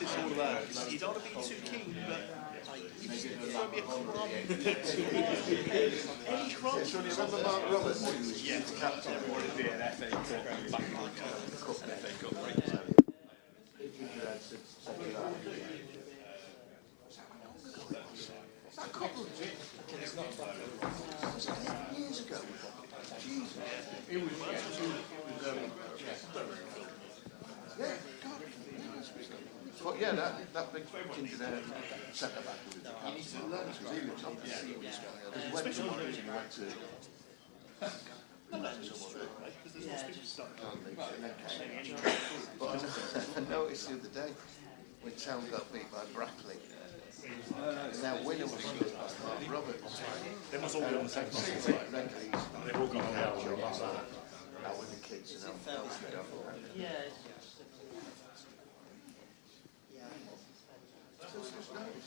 it's all about. You don't want to be too keen, but you just throw me a crumb. Any crumb? So you remember Mark Roberts? Yeah. Captain. Would be an FA Cup back in the cup. An FA Cup. Years ago. Jesus. It was yeah, God. Yeah, that big ginger centre back with the captain. He was up to see what this guy had. He went to one and he went to but I noticed the other day when Town got beat by Brackley. Now winner was Mark Roberts. They must all be on the same team. They've all got out with the kids and out with the dog. Yeah.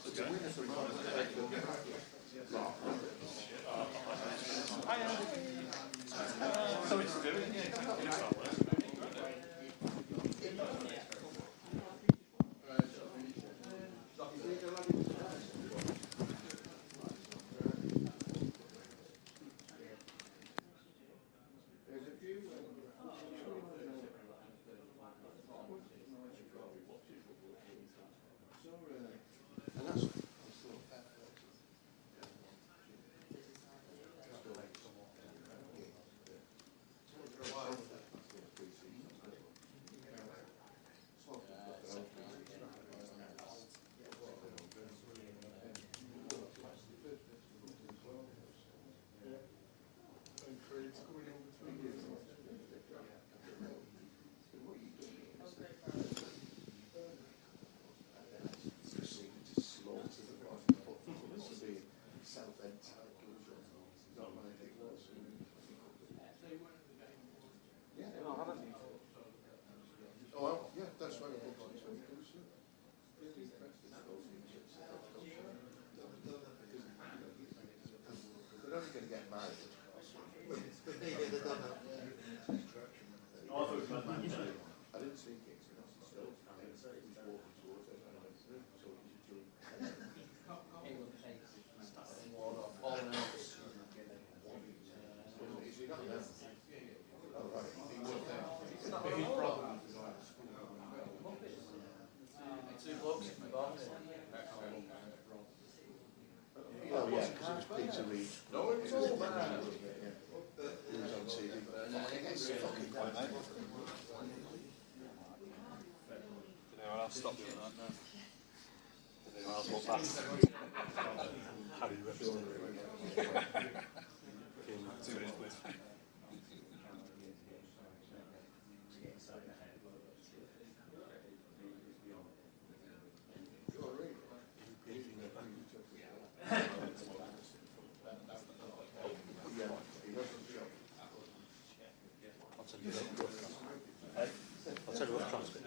It's a winner for Mark. Sorry to do it. Stop doing that now. Anyone else want that? How do you represent it? 2 minutes, please. I'll tell you what transcript.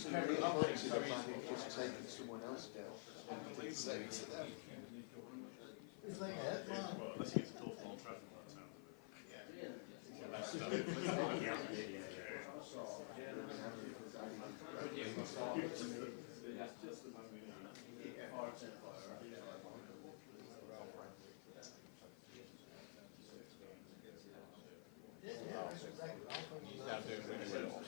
reason the punches are back is just taking someone else down and say to them. It's like that. Unless he gets a tough on Trafford, that sounds of it. He's now doing really well.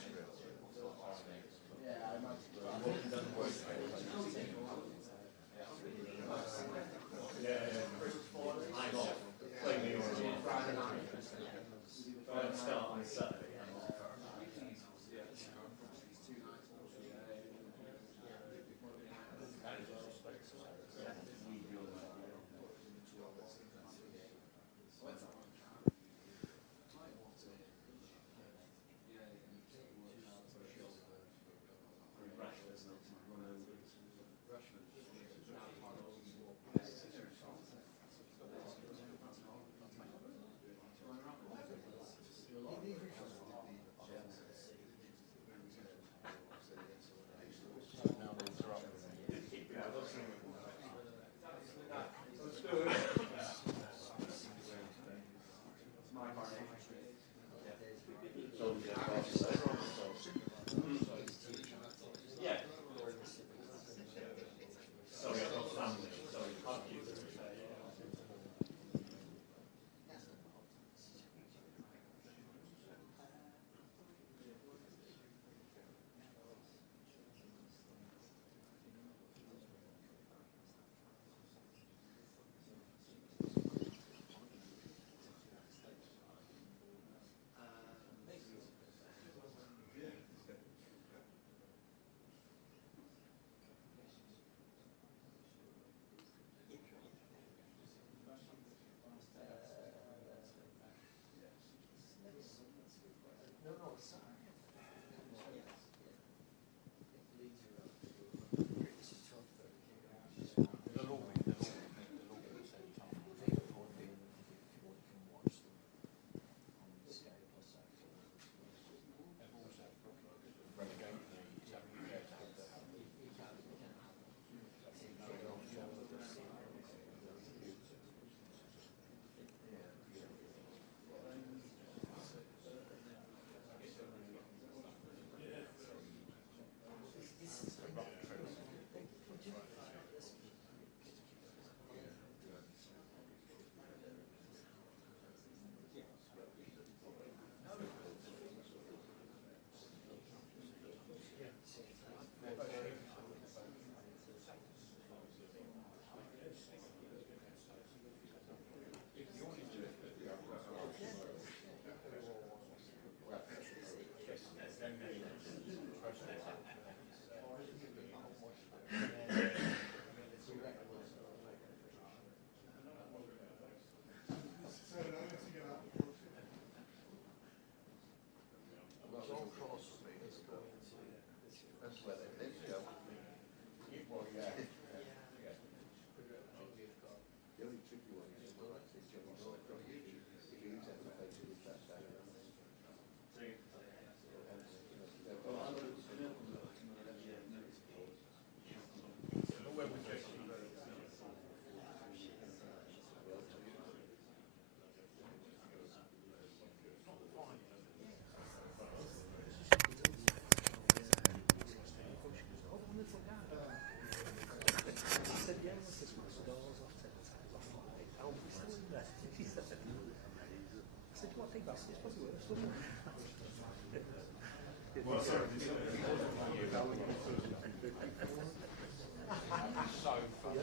So funny.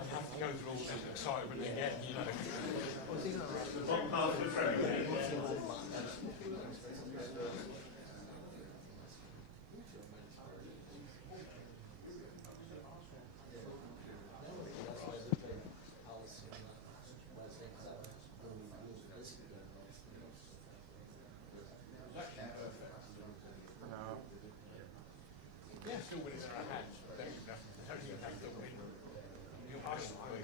And have to go through all this excitement again, you know. What part of the Premier League? Yeah, still winning in our hands. Don't even have to win. You must win.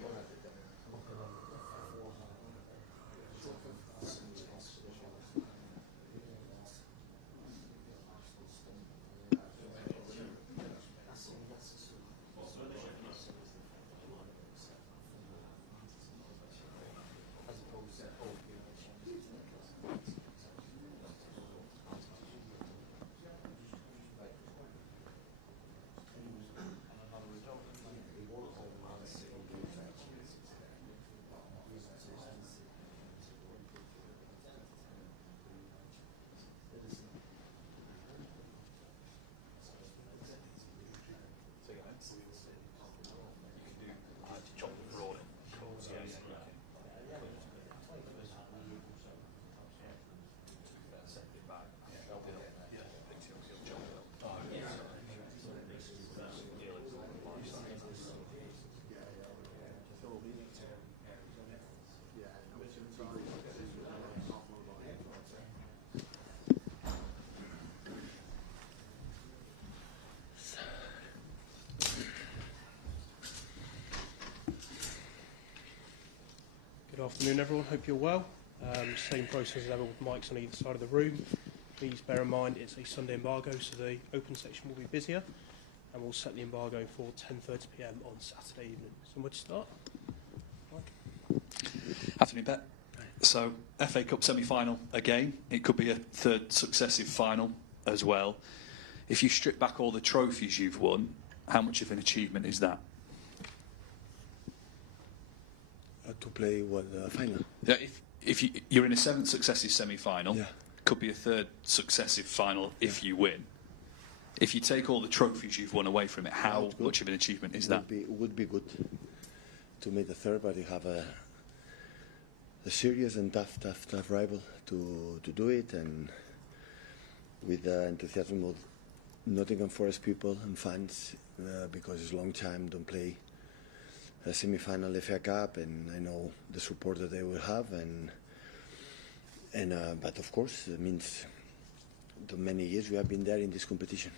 afternoon, everyone. Hope you're well. Same process as ever with mics on either side of the room. Please bear in mind it's a Sunday embargo, so the open section will be busier, and we'll set the embargo for 10:30 p.m. on Saturday evening. Somewhere to start? Mike? Afternoon, Bet. So, FA Cup semi-final again. It could be a third successive final as well. If you strip back all the trophies you've won, how much of an achievement is that? To play what final? Yeah, if you're in a seventh successive semi-final, Yeah. could be a third successive final if you win. If you take all the trophies you've won away from it, how much of an achievement is that? Would be good to make the third, but you have a serious and tough rival to do it, and with the enthusiasm of Nottingham Forest people and fans, because it's a long time don't play a semi-final FA Cup, and I know the support that they will have, but of course it means the many years we have been there in this competition.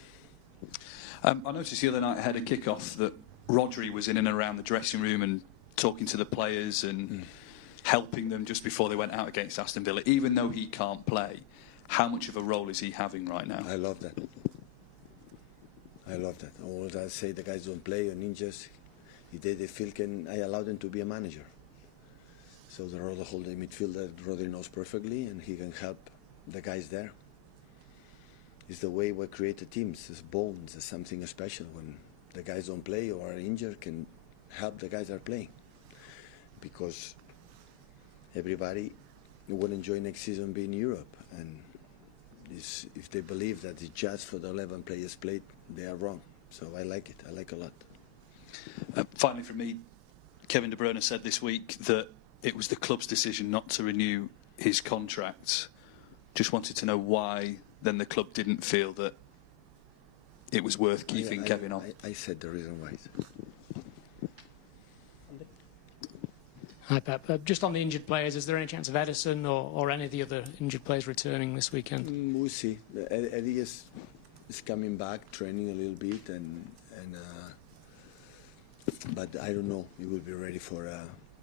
I noticed the other night ahead of kick-off that Rodri was in and around the dressing room and talking to the players and helping them just before they went out against Aston Villa. Even though he can't play, how much of a role is he having right now? I love that. All I say, the guys don't play or ninjas. If they feel I allow them to be a manager. So the role of holding midfield that Rodri knows perfectly, and he can help the guys there. It's the way we create the teams. It's bones. It's something special when the guys don't play or are injured, can help the guys that are playing. Because everybody will enjoy next season being in Europe, and if they believe that it's just for the 11 players played, they are wrong. So I like it. I like a lot. Finally, from me, Kevin De Bruyne said this week that it was the club's decision not to renew his contract. Just wanted to know why then the club didn't feel that it was worth keeping Kevin on. I said the reason why. Hi, Pep. Just on the injured players, is there any chance of Edison or any of the other injured players returning this weekend? We'll see. Eddie is coming back, training a little bit, but I don't know. He will be ready for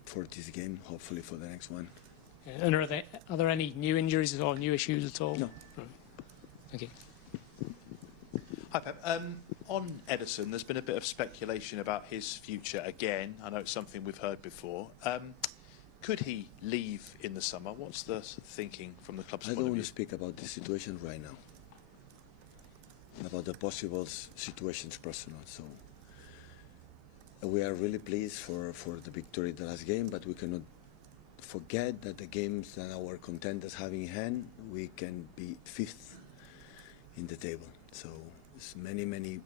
this game, hopefully for the next one. And are there any new injuries or new issues at all? No. Right. Thank you. Hi, Pep. On Edison, there's been a bit of speculation about his future again. I know it's something we've heard before. Could he leave in the summer? What's the thinking from the club's I point don't of want view? to speak about the situation right now, about the possible situations personal. So we are really pleased for the victory the last game, but we cannot forget that the games that our contenders have in hand, we can be fifth in the table. So it's many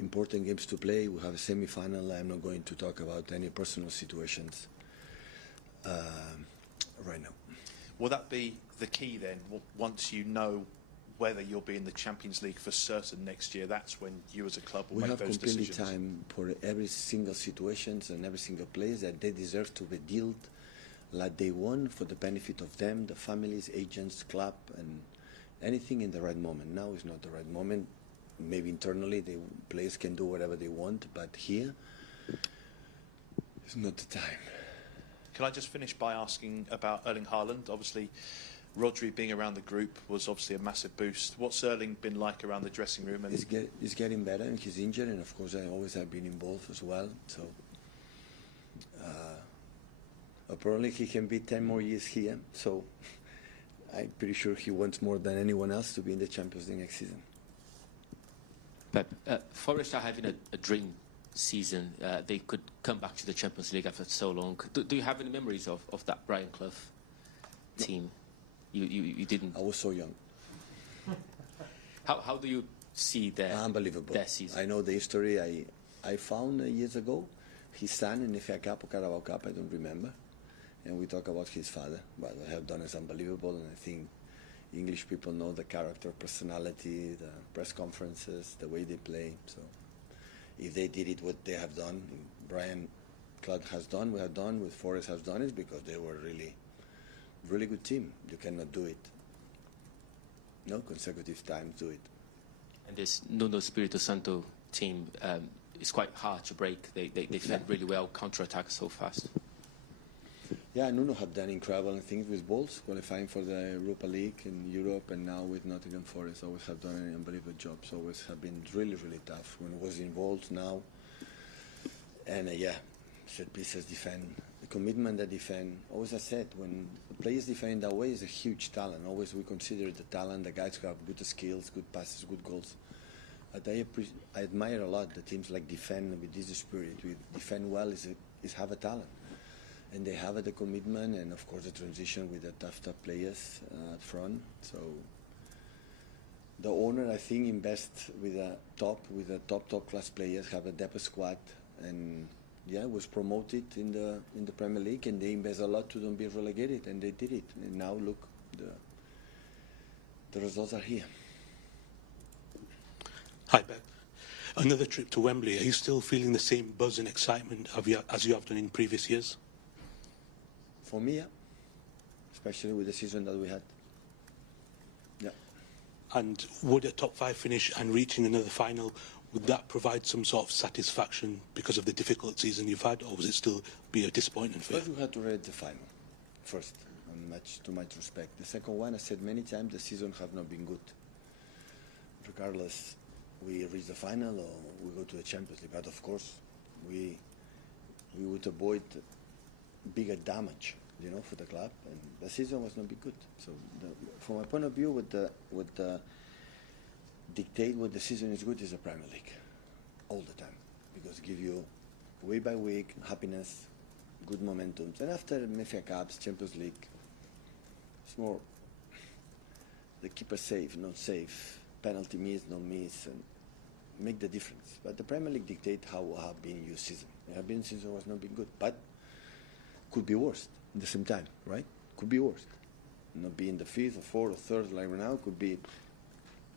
important games to play. We have a semi-final. I'm not going to talk about any personal situations right now. Will that be the key then? Once you know whether you'll be in the Champions League for certain next year, that's when you as a club will make those decisions? We have completely time for every single situations and every single place that they deserve to be dealt like they want, for the benefit of them, the families, agents, club, and anything in the right moment. Now is not the right moment. Maybe internally the players can do whatever they want, but here it's not the time. Can I just finish by asking about Erling Haaland? Obviously, Rodri being around the group was obviously a massive boost. What's Erling been like around the dressing room? And He's getting better, and he's injured, and of course I always have been involved as well. So apparently he can be 10 more years here. So I'm pretty sure he wants more than anyone else to be in the Champions League next season. Pep, Forest are having a dream season. They could come back to the Champions League after so long. Do you have any memories of that Brian Clough team? You didn't. I was so young. How do you see their Unbelievable. their season? I know the history. I found years ago his son in the FA Cup or Carabao Cup. I don't remember. And we talk about his father. What they have done is unbelievable, and I think English people know the character, personality, the press conferences, the way they play. So if they did it, what they have done, Brian Clough has done, we have done, with Forest has done, is because they were really good team. You cannot do it. No consecutive times do it. And this Nuno Espirito Santo team is quite hard to break. They defend really well, counter-attack so fast. Yeah, Nuno have done incredible things with Wolves, qualifying for the Europa League in Europe, and now with Nottingham Forest. Always have done an unbelievable job. Always have been really, really tough when it was involved now. And yeah, set pieces defend, the commitment that defend. Always I said, when the players defend that way, is a huge talent. Always we consider the talent, the guys who have good skills, good passes, good goals. But I admire a lot the teams like defend with this spirit. We defend well is have a talent. And they have the commitment, and of course the transition with the tough players up front. So the owner, I think, invest with a top class players, have a depth squad, and yeah, was promoted in the Premier League, and they invest a lot to don't be relegated, and they did it. And now look, the results are here. Hi, Pep. Another trip to Wembley. Are you still feeling the same buzz and excitement as you have done in previous years? For me, yeah. Especially with the season that we had. Yeah. And would a top 5 finish and reaching another final, would that provide some sort of satisfaction because of the difficult season you've had, or would it still be a disappointment for you? First, we had to read the final. First, and to much respect. The second one, I said many times, the season have not been good. Regardless, we reach the final or we go to the Champions League. But of course, we would avoid bigger damage, for the club, and the season was not be good. So, from my point of view, what dictate what the season is good is the Premier League, all the time, because it give you week by week happiness, good momentum, and after FA Cups, Champions League, it's more the keeper safe, not safe, penalty miss, not miss, and make the difference. But the Premier League dictate how have been your season. The season was not been good, but could be worse at the same time, right? Could be worse. Not be in the 5th or 4th or 3rd like right now, could be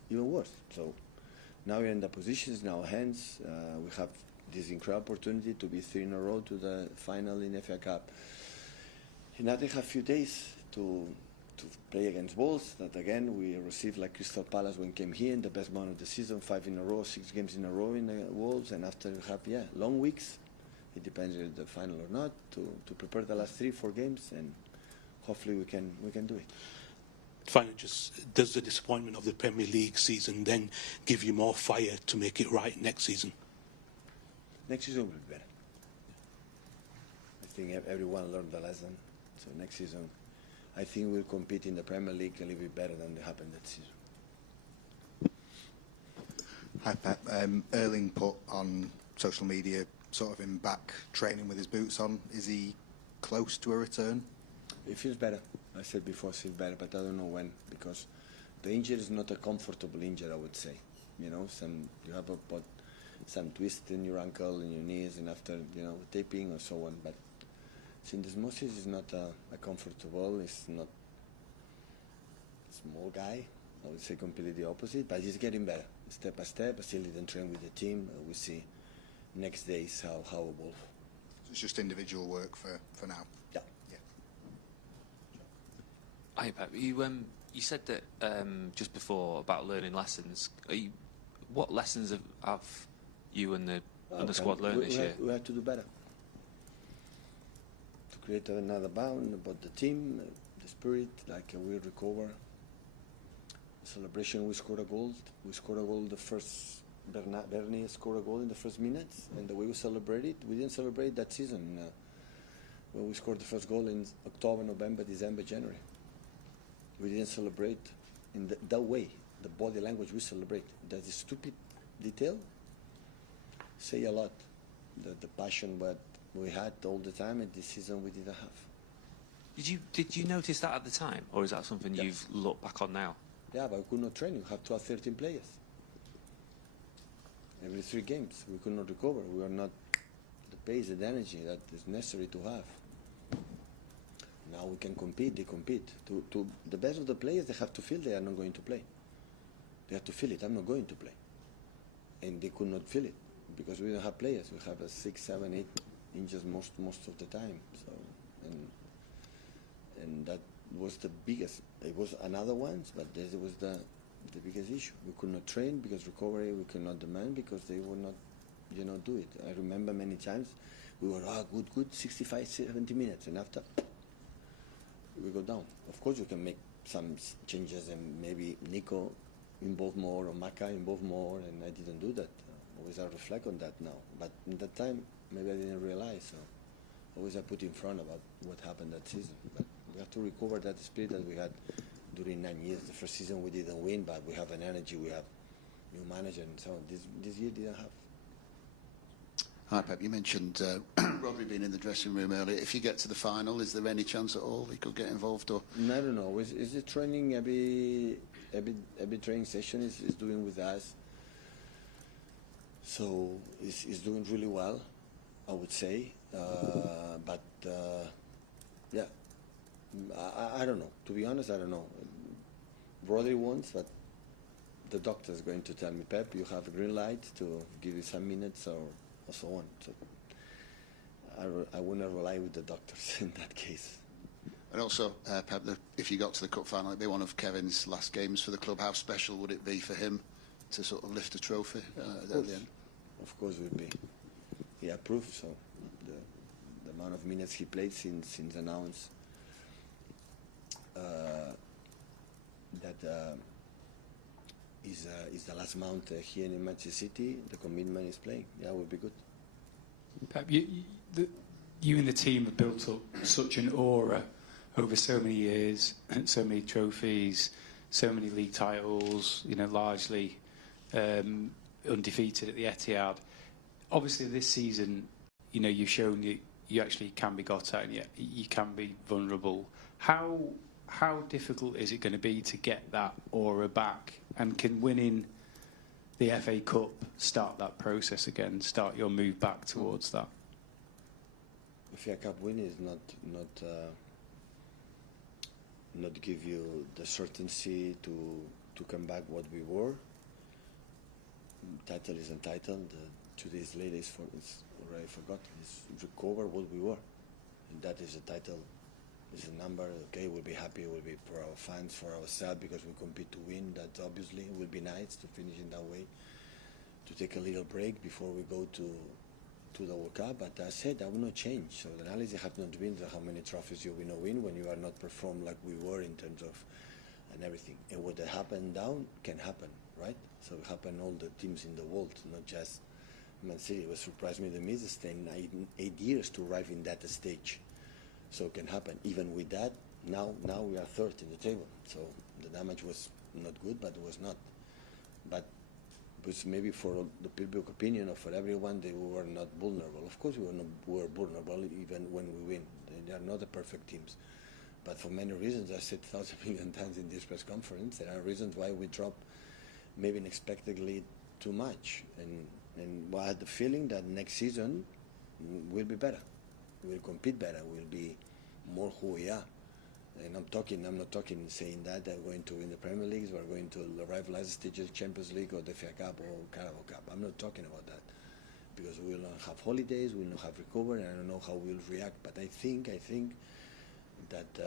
even worse. So now we're in the positions in our hands. We have this incredible opportunity to be 3 in a row to the final in FA Cup. And now they have a few days to play against Wolves, that again we received like Crystal Palace when came here in the best month of the season, 5 in a row, 6 games in a row in the Wolves, and after we have long weeks. It depends if the final or not, to prepare the last 3-4 games, and hopefully we can do it. Finally, just does the disappointment of the Premier League season then give you more fire to make it right next season? Next season will be better. I think everyone learned the lesson. So next season, I think we'll compete in the Premier League a little bit better than it happened that season. Hi, Pep. Erling put on social media sort of him back training with his boots on. Is he close to a return? It feels better. I said before, it feels better, but I don't know when, because the injury is not a comfortable injury, I would say. You have some twist in your ankle and your knees, and after taping or so on. But syndesmosis is not a comfortable. It's not a small guy. I would say completely the opposite, but he's getting better step by step. I still didn't train with the team. We see next days how evolve. So it's just individual work for now. Yeah. Hi, Pep. You said that just before about learning lessons. What lessons have you and the squad learned this year? We have to do better. To create another bound about the team, the spirit, like we recover. Celebration, we scored a goal. We scored a goal the first. Bernie scored a goal in the first minutes, and the way we celebrated, we didn't celebrate that season when we scored the first goal in October, November, December, January. We didn't celebrate in that way. The body language we celebrate. That is stupid detail. Say a lot. The passion what we had all the time, and this season we didn't have. Did you notice that at the time, or is that something you've looked back on now? Yeah, but we could not train. We have 12, 13 players. Every 3 games, we could not recover. We are not the pace and energy that is necessary to have. Now we can compete. They compete. To the best of the players, they have to feel they are not going to play. They have to feel it. I'm not going to play, and they could not feel it because we don't have players. We have 6, 7, 8 injuries most of the time. So and that was the biggest. It was another ones, but this was the biggest issue. We could not train because recovery we could not demand because they would not, do it. I remember many times we were good, 65, 70 minutes, and after we go down. Of course, you can make some changes and maybe Nico involved more or Maka involved more, and I didn't do that. Always I reflect on that now. But in that time, maybe I didn't realize. So always I put in front about what happened that season. But we have to recover that spirit that we had during 9 years. The first season we didn't win, but we have an energy, we have new manager, and so on. This year didn't have. Hi, Pep. You mentioned Rodri being in the dressing room earlier. If you get to the final, is there any chance at all he could get involved? Or I don't know. Is the training every training session is doing with us? So he's doing really well, I would say. Yeah, I don't know. To be honest, I don't know. Rodri wants, but the doctor is going to tell me, Pep, you have a green light to give you some minutes or so on. So I will not rely with the doctors in that case. and also, Pep, if you got to the cup final, it'd be one of Kevin's last games for the club. How special would it be for him to sort of lift a trophy at the end? Of course, it would be. He approved, so the amount of minutes he played since announced that is the last month here in Manchester City. The commitment is playing. Yeah, it would be good. Pep, you and the team have built up such an aura over so many years, and so many trophies, so many league titles. Largely undefeated at the Etihad. Obviously, this season, you've shown you actually can be got at, and you can be vulnerable. How difficult is it going to be to get that aura back? And can winning the FA Cup start that process again, start your move back towards that? The FA Cup win is not give you the certainty to come back what we were. Title is entitled. 2 days later it's already forgotten. It's recover what we were, and that is the title. Is a number. Okay, we'll be happy. We'll be for our fans, for ourselves, because we compete to win. That obviously will be nice to finish in that way. To take a little break before we go to the World Cup. But as I said, that will not change. So the analysis have not been how many trophies you will not win when you are not performed like we were in terms of and everything. And what happened down can happen, right? So it happened all the teams in the world, not just Man City. It was surprised me the Miz staying 8 years to arrive in that stage. So it can happen. Even with that, now we are third in the table. So the damage was not good, but it was not. But it was maybe for the public opinion or for everyone, they were not vulnerable. Of course, we were vulnerable even when we win. They are not the perfect teams. But for many reasons, I said 1,000 million times in this press conference, there are reasons why we drop maybe unexpectedly too much. And I had the feeling that next season will be better. We'll compete better. We'll be more who we are. And I'm not talking saying that they're going to win the Premier League, we're going to arrive last stages, Champions League or the FA Cup or Carabao Cup. I'm not talking about that because we will not have holidays, we will not have recovery, and I don't know how we'll react. But I think that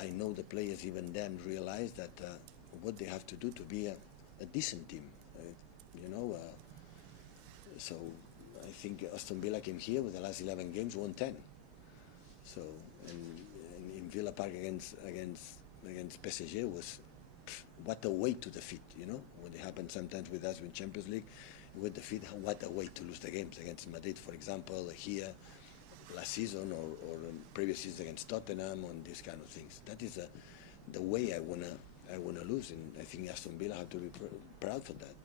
I know the players even then realize that what they have to do to be a decent team, so I think Aston Villa came here with the last 11 games, won 10. So, and in Villa Park against PSG was what a way to defeat. What happened sometimes with us in Champions League, with defeat. What a way to lose the games against Madrid, for example, here last season or previous season against Tottenham on these kind of things. That is the way I wanna lose, and I think Aston Villa have to be proud for that.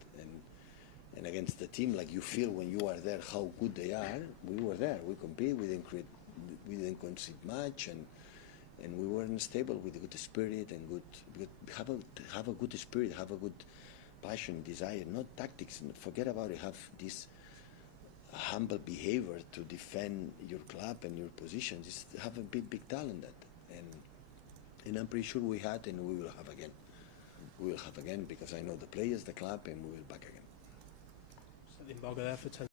And against the team, like you feel when you are there, how good they are. We were there. We compete. We didn't concede much, and we were stable with a good spirit and good. Have a good spirit. Have a good passion, desire, not tactics. Forget about it. Have this humble behavior to defend your club and your position. Just have a big talent that, and I'm pretty sure we had, and we will have again. We will have again because I know the players, the club, and we will back again. Set the embargo there for 10